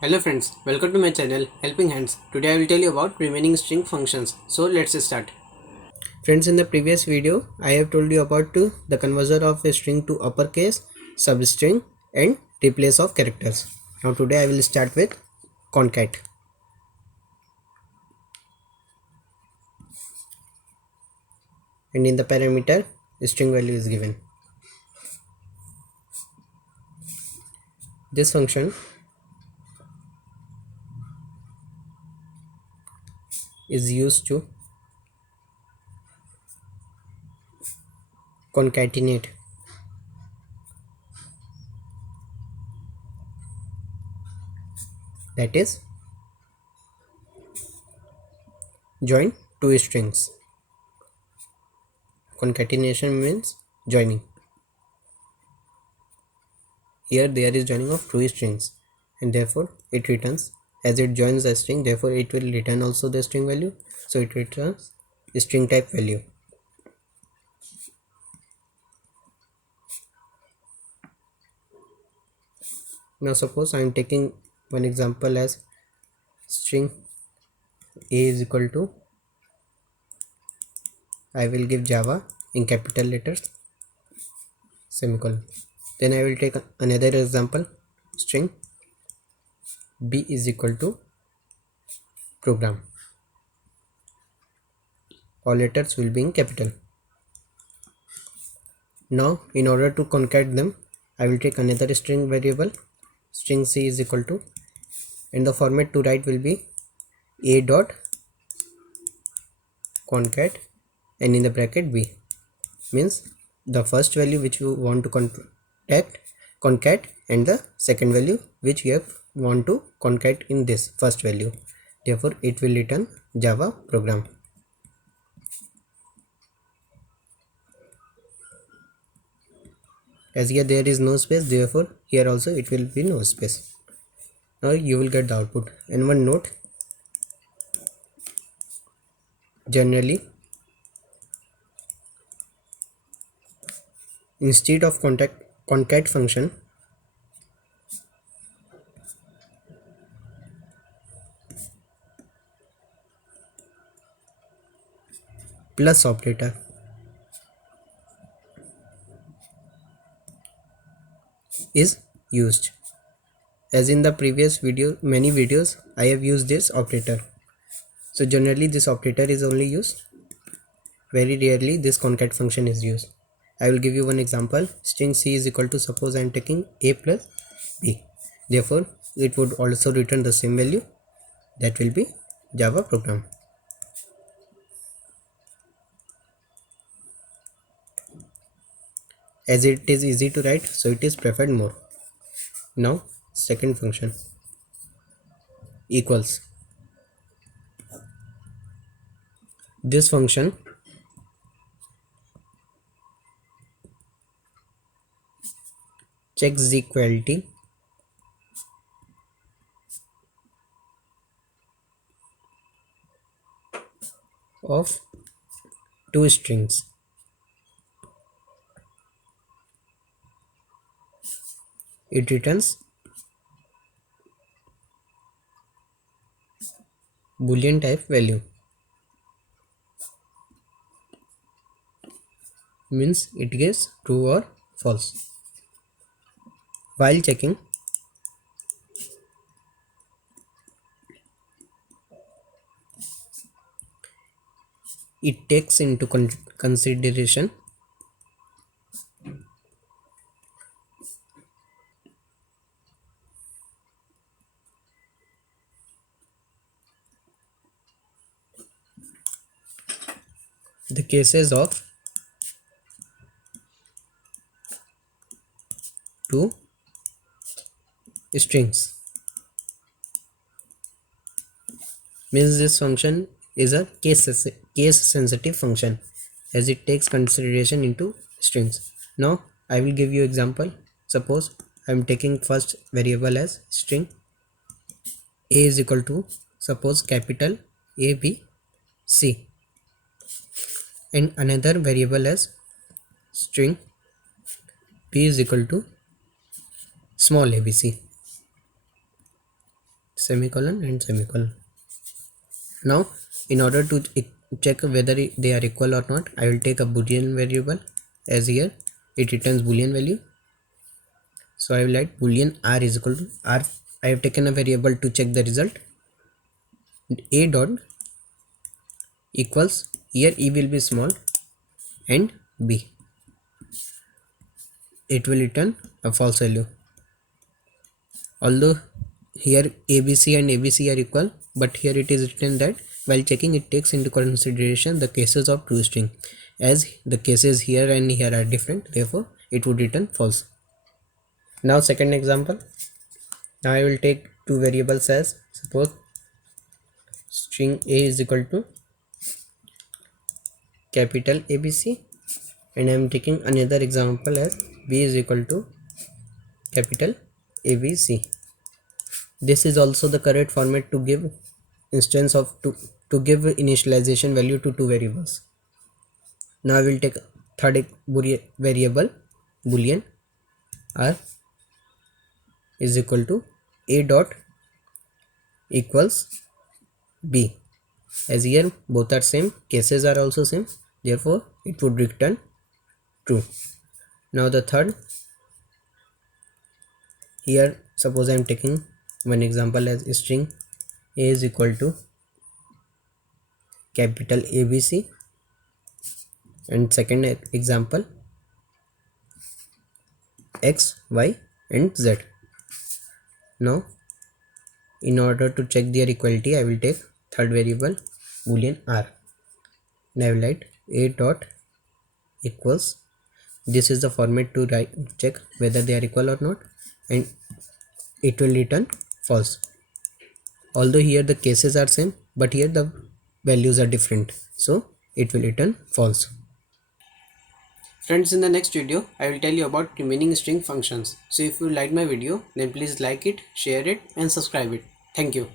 Hello friends, welcome to my channel Helping Hands. Today I will tell you about remaining string functions. So let's start. Friends, in the previous video I have told you about the conversion of a string to uppercase, substring and replace of characters. Now today I will start with concat. And in the parameter string value is given. This function is used to concatenate that is join two strings. Concatenation means joining. Here there is joining of two strings and therefore it returns as it joins the string, therefore it will return also the string value, so it returns string type value. Now suppose I am taking one example as string a is equal to, I will give Java in capital letters semicolon. Then I will take another example, string b is equal to program. All letters will be in capital. Now in order to concat them, I will take another string variable, string c is equal to, and the format to write will be a dot concat and in the bracket b, means the first value which you want to concat and the second value which you have want to concat in this first value, therefore it will return Java program. As here there is no space, therefore here also it will be no space. Now you will get the output. And one note, generally instead of concat function, plus operator is used. As in the previous video, many videos I have used this operator. So generally this operator is only used, very rarely this concat function is used. I will give you one example. String c is equal to, suppose I am taking a plus b, therefore it would also return the same value, that will be Java program. As it is easy to write, so it is preferred more. Now second function, equals. This function checks the equality of two strings. It returns Boolean type value, means it gives true or false. While checking, it takes into consideration the cases of two strings, means this function is a case sensitive function as it takes consideration into strings. Now I will give you example. Suppose I am taking first variable as string a is equal to, suppose capital A B C, and another variable as string b is equal to small abc. semicolon and semicolon. Now in order to check whether they are equal or not, I will take a boolean variable, as here it returns boolean value. So I will write boolean r is equal to r. I have taken a variable to check the result. A dot equals, here e will be small and b, it will return a false value. Although here abc and abc are equal, but here it is written that while checking it takes into consideration the cases of true string. As the cases here and here are different, therefore it would return false. Now second example. Now I will take two variables, as suppose string a is equal to capital ABC, and I am taking another example as b is equal to capital ABC. This is also the correct format to give instance of to give initialization value to two variables. Now I will take third variable boolean r is equal to a dot equals b. As here both are same, cases are also same, therefore it would return true. Now the third, here suppose I am taking one example as string a is equal to capital ABC, and second example x, y and z. Now in order to check their equality, I will take third variable boolean r, and I will write a dot equals, this is the format to check whether they are equal or not, and it will return false. Although here the cases are same, but here the values are different, so it will return false. Friends, in the next video I will tell you about remaining string functions. So if you like my video, then please like it, share it and subscribe it. Thank you.